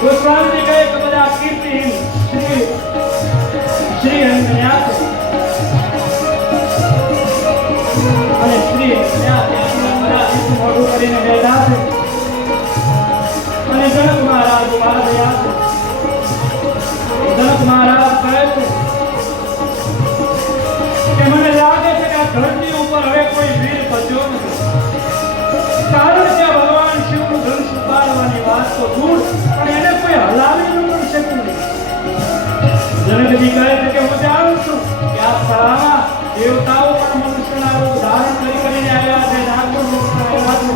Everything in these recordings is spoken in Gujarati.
गोस्वामी કહે કે બધા કીર્તિહીન શ્રી હરિન્યા અને શ્રી બધા મોઢું કરીને બેઠા છે અને જનક મહારાજ ઉભા રહ્યા છે. જનક મહારાજ કહે છે કે મને લાગે છે કે આ ધરતી ઉપર હવે કોઈ વીર બચ્યો નથી, કારણ કે ભગવાન શિવનું ધનુષ ઉપાડવાની વાત તો દૂર પણ એને કોઈ હલાવી ન શકતું નહીં. જનકજી કહે છે કે હું જાણું છું કે આ સ્થળામાં દેવતાઓ પણ મનુષ્યના રૂપ ધારણ કરીને આવ્યા છે, નાગો આવ્યા છે,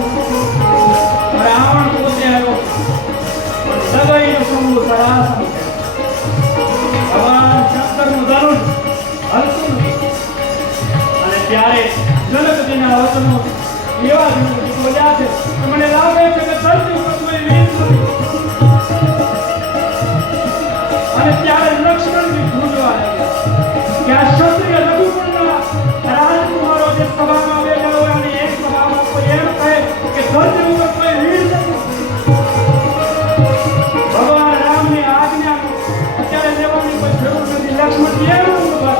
રાવણ પોતે આવ્યો પણ સગાઈનો સમૂહ સરાસર ભગવાન શંકરનું ધનુષ હલતું નથી. અને ત્યારે જનકજીના વચનો એવા જ બોલ્યા છે કે મને લાગે છે કે ધરતી ઉપર કોઈ વીર નથી. અને ત્યારે લક્ષ્મણજી ધ્રુજવા લાગ્યા કે આ ક્ષત્રિય રઘુકુળના રાજકુમારો જે સભામાં બેઠા હોય અને એક સભામાં કોઈ એમ કહે કે ધરતી ઉપર કોઈ વીર નથી. ભગવાન રામની આજ્ઞા અત્યારે લેવાની કોઈ જરૂર નથી. લક્ષ્મણજી એમ ઉભા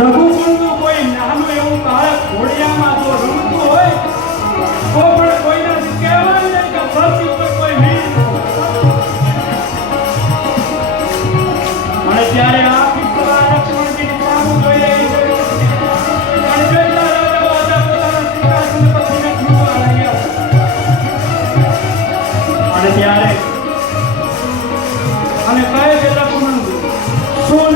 રઘુકુળનું કોઈ નાનું એવું બાળક ઘોડિયામાં જો રમતું હોય તો પણ કોઈનાથી કહેવાય નહીં કે ધરતી ઉપર કોઈ વીર નથી. અને ત્યારે આ કિસ્સા લક્ષ્મણજીની સામું જોઈ રહી છે અને કેટલા રાજાઓ હતા પોતાના સિંહાસન પછીને ઝૂકવા લાગ્યા. અને ત્યારે અને કહે છે લક્ષ્મણજી સુન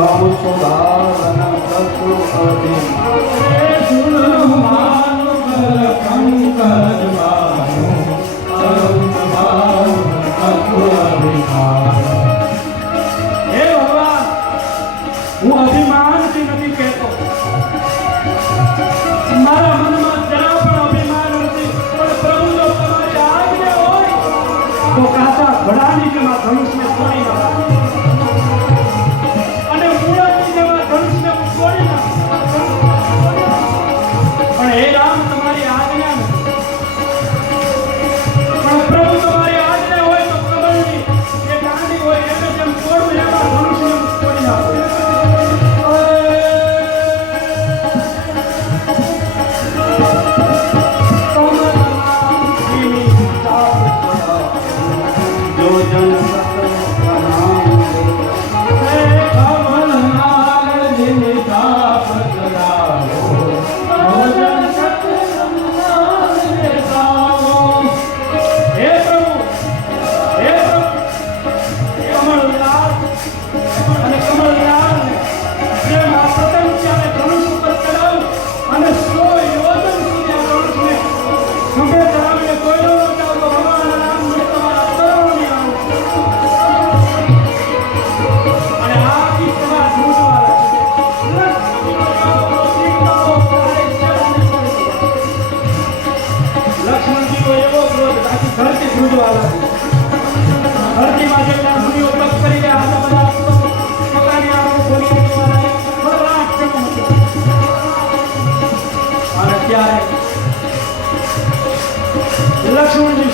कहु सुधारन सतु मानु पंकज मानु हे भगवान, હું અભિમાનથી નથી કહેતો, મારા મનમાં જરા પણ અભિમાન નથી, પણ પ્રભુ જો તમારી આજ્ઞા હોય તો કાચા ઘોડાની જેમ આ ધનુષને તોડી નાખો અને મૂળાની જેમ આ ધનુષને તોડી નાખો. પણ હે રામ, તમારી આજ્ઞા નથી, પણ પ્રભુ તમારી આજ્ઞા હોય તો કમળની જે દાંડી હોય એને જેમ તોડવું એમ આ ધનુષને તોડી નાખો.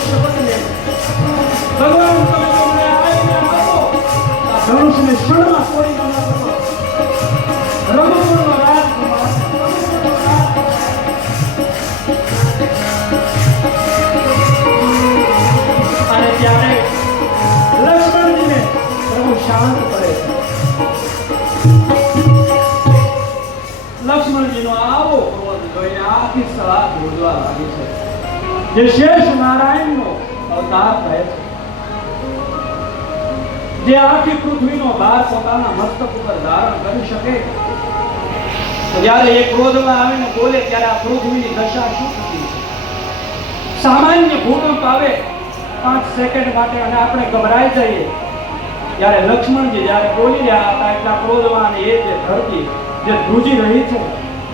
શપથ લે ભગવાન તમે તમને આજ્ઞા આપો આ ધનુષને ક્ષણમાં તોડી નાખો રઘુકુળનો રાજકુમાર અને ત્યારે લક્ષ્મણજીને પ્રભુ શાંત કરે છે લક્ષ્મણજીનો આવો ક્રોધ જોઈને આખી સભા ધ્રુજવા લાગી છે જે શેષ નારાયણનો અવતાર કહે છે જે આખી પૃથ્વીનો ભાર પોતાના મસ્તક ઉપર ધારણ કરી શકે જ્યારે એ ક્રોધમાં આવીને બોલે ત્યારે આ પૃથ્વીની દશા શું થતી છે સામાન્ય ભૂકંપ આવે 5 સેકન્ડ માટે અને આપણે ગભરાઈ જઈએ ત્યારે લક્ષ્મણજી જ્યારે બોલી રહ્યા હતા એટલા ક્રોધમાં અને એ જે ધરતી જે ધ્રુજી રહી છે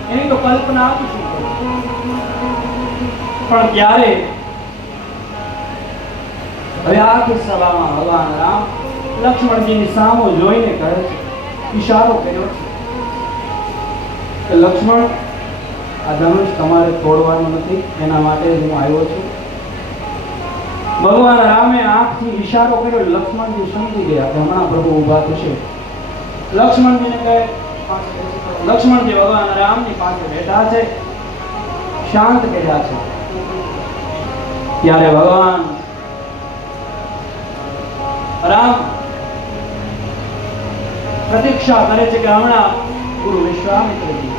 એની તો કલ્પના આપું છું પણ ત્યારે હવે આખી સભામાં ભગવાન રામ લક્ષ્મણજીની સામો જોઈને કહે છે ઈશારો કર્યો છે કે લક્ષ્મણ આ ધનુષ તમારે તોડવાનું નથી એના માટે હું આવ્યો છું ભગવાન રામે આંખથી ઈશારો કર્યો લક્ષ્મણજી સમજી ગયા કે હમણાં પ્રભુ ઊભા થશે લક્ષ્મણજીને કહે લક્ષ્મણજી ભગવાન રામની પાસે બેઠા છે શાંત કર્યા છે ત્યારે ભગવાન રામ પ્રતીક્ષા કરે છે કે હમણાં ગુરુ વિશ્વામિત્રજી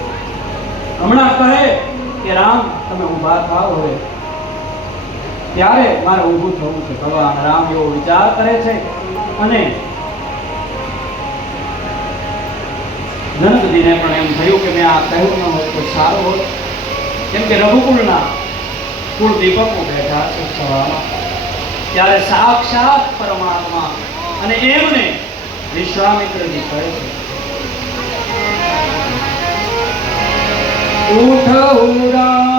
હમણાં કહે કે રામ તમે ઊભા થાઓ હવે ત્યારે મારે ઊભું થવું છે ભગવાન રામ એવો વિચાર કરે છે અને જનકજીને પણ એમ થયું કે મેં આ કહ્યું ન હોત તો સારું હોત કેમ કે રઘુકુળના કુળ દીપકો બેઠા છે સભામાં ત્યારે સાક્ષાત પરમાત્મા અને એમને વિશ્વામિત્રજી કહે છે ઉઠ રામ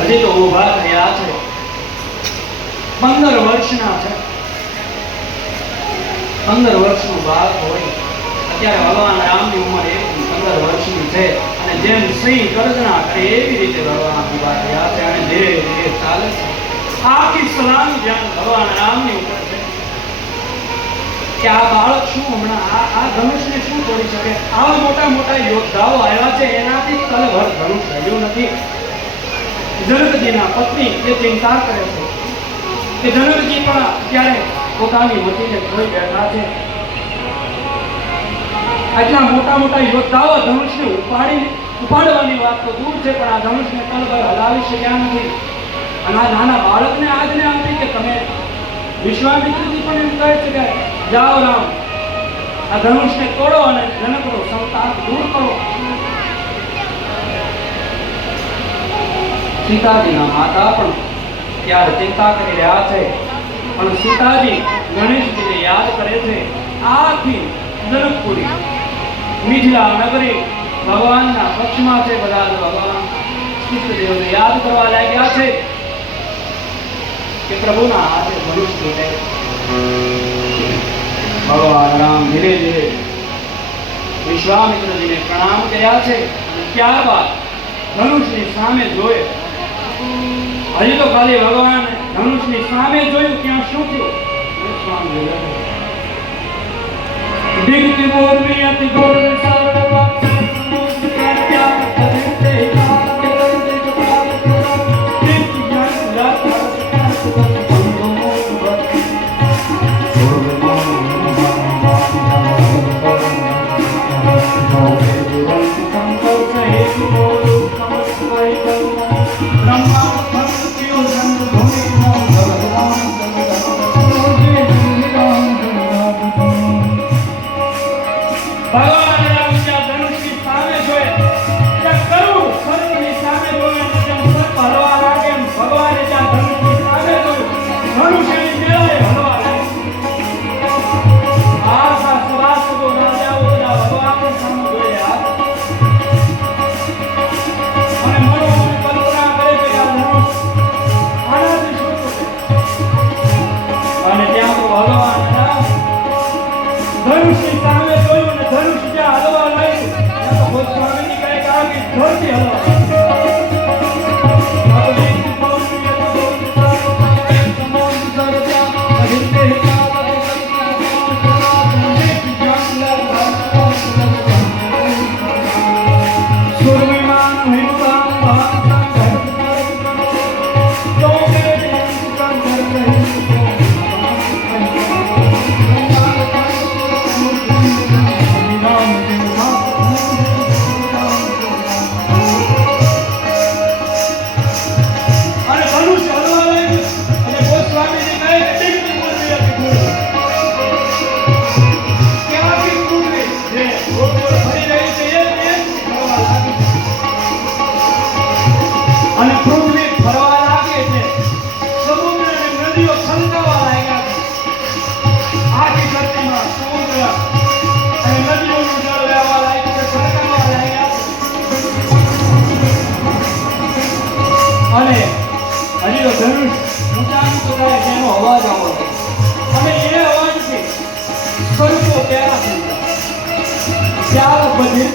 હજી તો ઉભા થયા છે 15 વર્ષના છે 15 વર્ષનું બાળક હોય અત્યારે ભગવાન રામની ઉંમર 15 વર્ષની છે અને જેમ સિંહ ગર્જના કરે એવી રીતે ભગવાન ઉભા થયા છે અને ધીરે ધીરે ચાલે છે આખી સલાનું ધ્યાન ભગવાન રામની ઉપર છે કે આ બાળક શું હમણાં આ ધનુષને શું તોડી શકે આવા મોટા મોટા યોદ્ધાઓ આવ્યા છે એનાથી તલભર ધનુષ રહ્યું નથી જનકજીના પત્ની એ ચિંતા કરે છે કે જનકજી પણ અત્યારે પોતાની વતીને જોઈ બેઠા છે આટલા મોટા મોટા યોદ્ધાઓ ધનુષને ઉપાડવાની વાત તો દૂર છે પણ આ ધનુષને તલભર હલાવી શક્યા નથી અને આ નાના બાળકને આજને આપી કે તમે વિશ્વામિત્રજી પણ એમ કહે છે કે જાઓ રામ આ ધનુષને તોડો અને જનકનો સંતાપ દૂર કરો સીતાજીના માતા પણ ત્યારે ચિંતા કરી રહ્યા છે પણ સીતાજી ગણેશજીને યાદ કરે છે આખી જનકપુરી મિથિલા નગરી ભગવાનના પક્ષમાં છે બધા ભગવાન કૃષ્ણદેવને યાદ કરવા લાગ્યા છે કે પ્રભુના હાથે ધનુષ તૂટે ભગવાન રામ ધીરે ધીરે વિશ્વામિત્રજીને પ્રણામ કર્યા છે અને ત્યારબાદ ધનુષની સામે જોયે હજી તો ખાલી ભગવાન ધનુષની સામે જોયું ત્યાં શું થયું દિગ્તિ બોરવી અતિ ગોરવી Bye. ગોસ્વામીજી કહે કે આ ગીત જોરથી હલો. અને પૃથ્વી ફરવા લાગે છે, સમુદ્ર અને નદીઓ છલકાવા લાગ્યા છે. આખી ધરતીમાં સમુદ્ર અને નદીઓનું જળ વહેવા લાગ્યું છે, છલકાવા લાગ્યા છે. અને હજી તો ધનુષ ઊંચાનું તો થાય છે, એનો અવાજ આવવો છે અને એ અવાજથી સ્વર્ગો પ્યારા થઈ જાય, ચાર બધે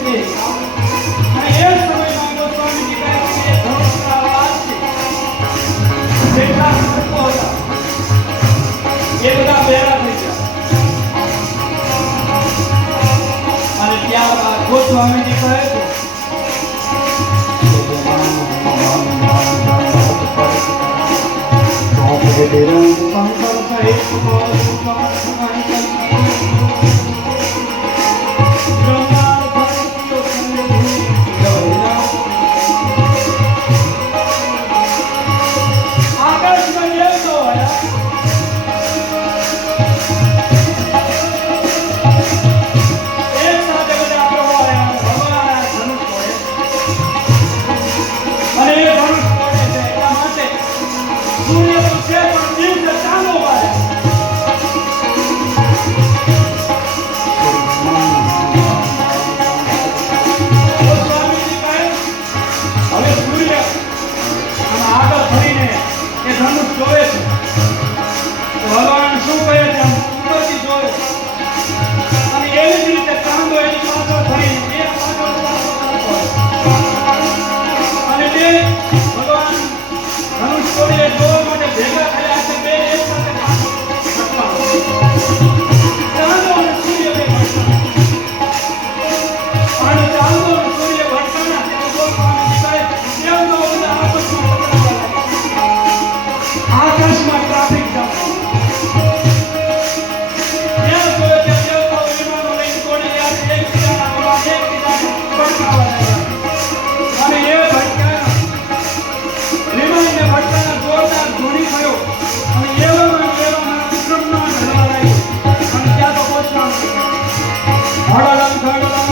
અને એ સમયમાં ગોસ્વામીજી કહે છે કે ધનુષના અવાજથી જેટલા સ્વર્ગો હતા એ બધા પ્યારા થઈ ગયા. અને ત્યારબાદ ગોસ્વામીજી કહે છે ભગવાન શું કહે છે ઉપરથી જોવે અને એવી જ રીતે ચાંદો એની પાછળ ફરીને એ પાછળ અને બે ભગવાન ધનુષ કોડીએ જોવા માટે ભેગા થયા છે. બે એક સાથે ચાંદો અને સૂર્ય બે ભટકાના અને ચાંદો અને સૂર્ય ભટકાના ત્યાં ગોસ્વામીજી કહે દેવતાઓ બધા આપસમાં પકડાવા લાગ્યા, આકાશમાં ટ્રાફિક જામ. અને એ ભટકાના વિમાનને ભટકાના જોરદાર ધૂળી થયો અને એવામાં બ્રહ્માંડ હલવા લાગ્યું અને ત્યાં તો ગોસ્વામી હળલમ ધડલમ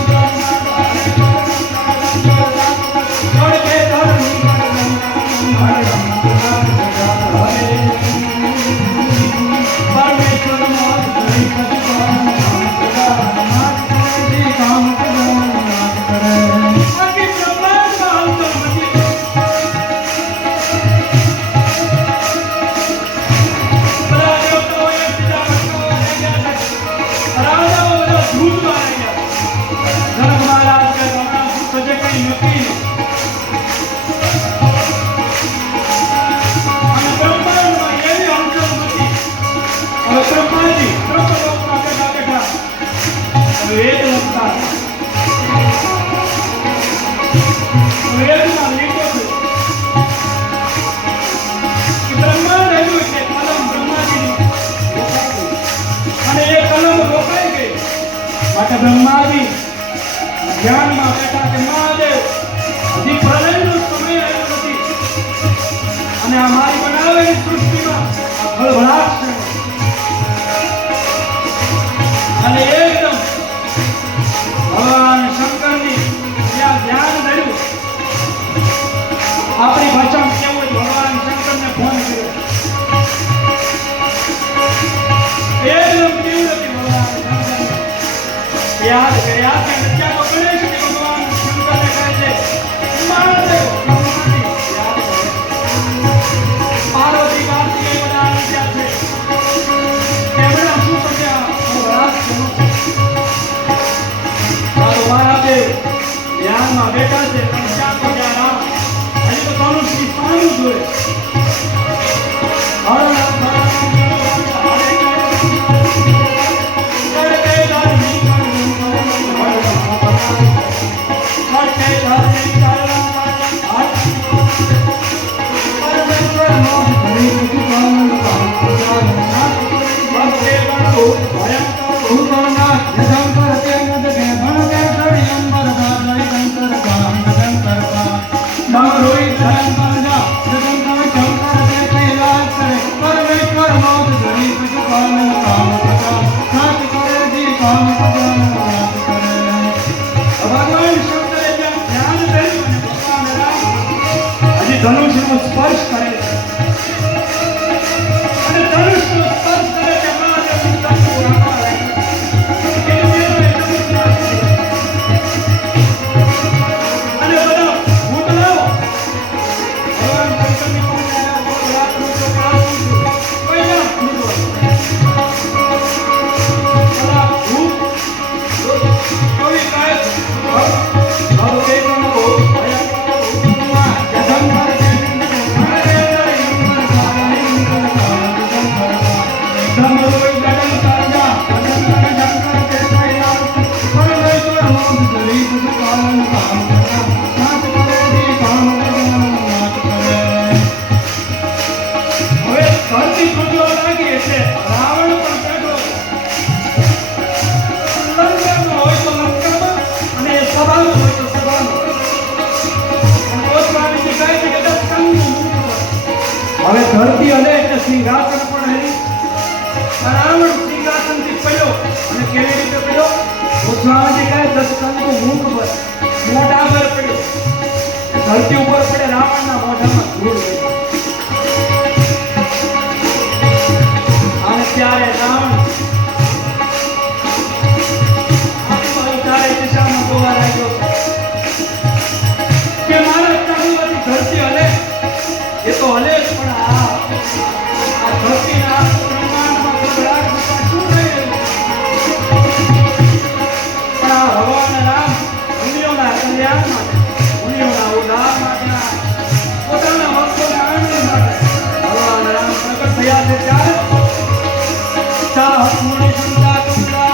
બ્રહ્માજી ધ્યાનમાં બેઠા કે મહાદેવ હજી પ્રલયનો સમય આવ્યો નથી અને આ મારી બનાવેલી સૃષ્ટિમાં આ ખળભળાટ છે અને એકદમ ભગવાન શંકરની ત્યાં ધ્યાન ધર્યું. આપણી ભાષામાં કેવું ભગવાન શંકરને ફોન કર્યો એકદમ કેવું નથી ભગવાન શંકર યાદ કર્યા કે અત્યારે ગણેશ ભગવાન શંકર સ્થાનમાં બેઠા છે પણ ક્યાં તો ત્યાં રામ હજી તો ધનુષની પાણી જોઈએ ધનુષનો સ્પર્શ કરે છે અને ધનુષનો સ્પર્શ કરે છે મહાદેવનું તત્વ રાખવા અને બધા ભૂતલાઓ ભગવાન શંકરની પાસે આવ્યા ભગવાનનું તો પ્રાપ્ત કોઈ ના ભૂત કોઈ કાય હવે ધરતી હલે એટલે સિંહાસન પણ હલી રાવણ સિંહાસનથી પડ્યો અને કેવી રીતે પડ્યો ભગવાનજી કહે દશકંઠ મુખ પર મોઢા પર પડ્યો ધરતી ઉપર પડે રાવણના મોઢામાં ધૂળ અને ત્યારે રાવણ દિશામાં જોવા લાગ્યો કે મારા ચાંદીમાંથી ધરતી હલે એ તો હલે જ પણ આ ધરતીના બ્રહ્માંડમાં ગોળાકાર શું થઈ રહ્યું પણ આ ભગવાન રામ મુનિઓના કલ્યાણ માટે મુનિઓના ઉદ્ધાર માટે પોતાના ભક્તોના આનંદ માટે ભગવાન રામ પ્રગટ થયા છે ત્યારે ચાહત મુનિ સંતા તુમરા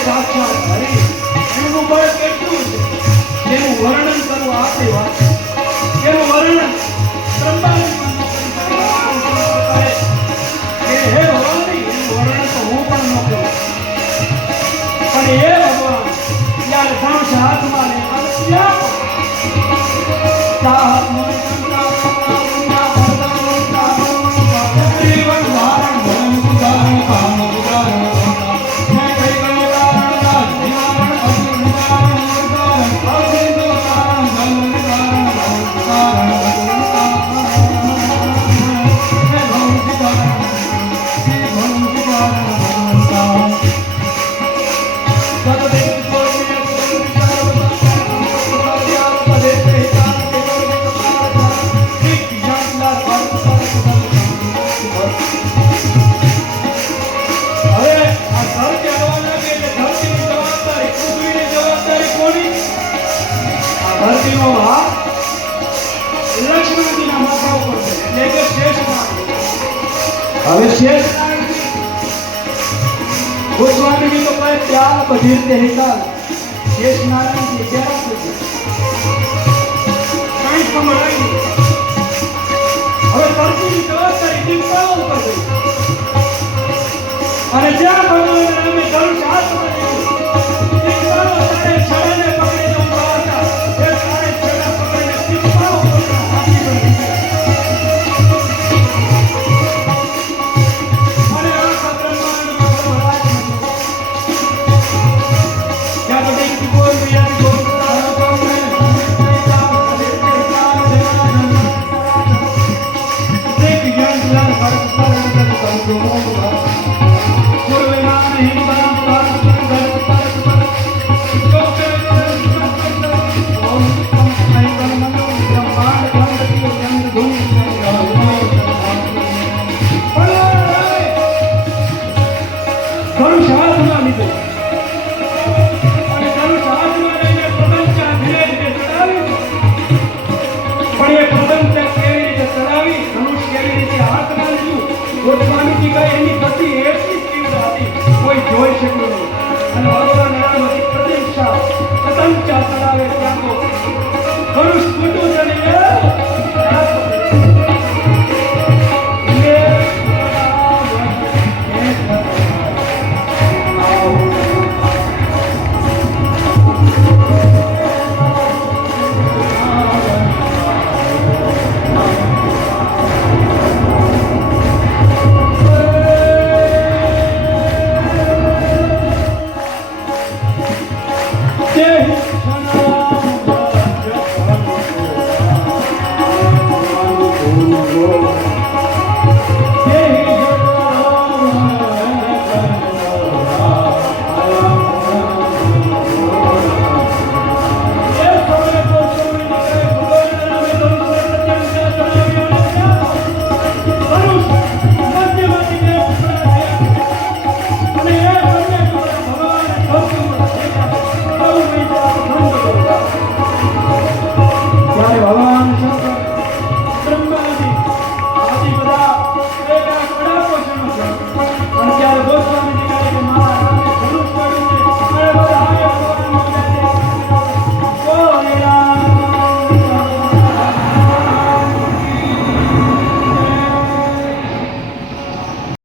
સાક્ષાત હરી એનું બળ કેટલું છે એનું વર્ણન કરવું આપણી વાત એનું વર્ણન બ્રહ્માની હે ભગવાન એનું વર્ણન તો હું પણ ન કરું પણ એ ભગવાન ત્યારે ધનુષ હાથમાં લે અને ત્યાં ધરતીનો હાથ લક્ષ્મણજીના માથા ઉપર છે એટલે કે શેષ નાગ હવે શેષ નાગ ગોસ્વામીજી તો કહે ત્યાં બધિરતે હિતા શેષ નારાયણજી ક્યાં છે કઈ ખબર આવી હવે ધરતીની જવાબદારી ટીપાઓ ઉપર ગઈ અને જ્યાં ભગવાન રામે ધનુષ હાથમાં લીધું ટીપાઓ તારે છડાને પકડીને ઉભા હતા એ તારે છડા પકડીને ટીપાઓ ઉપર હાથી પર અને આખા બ્રહ્માંડ એની ગતિ એક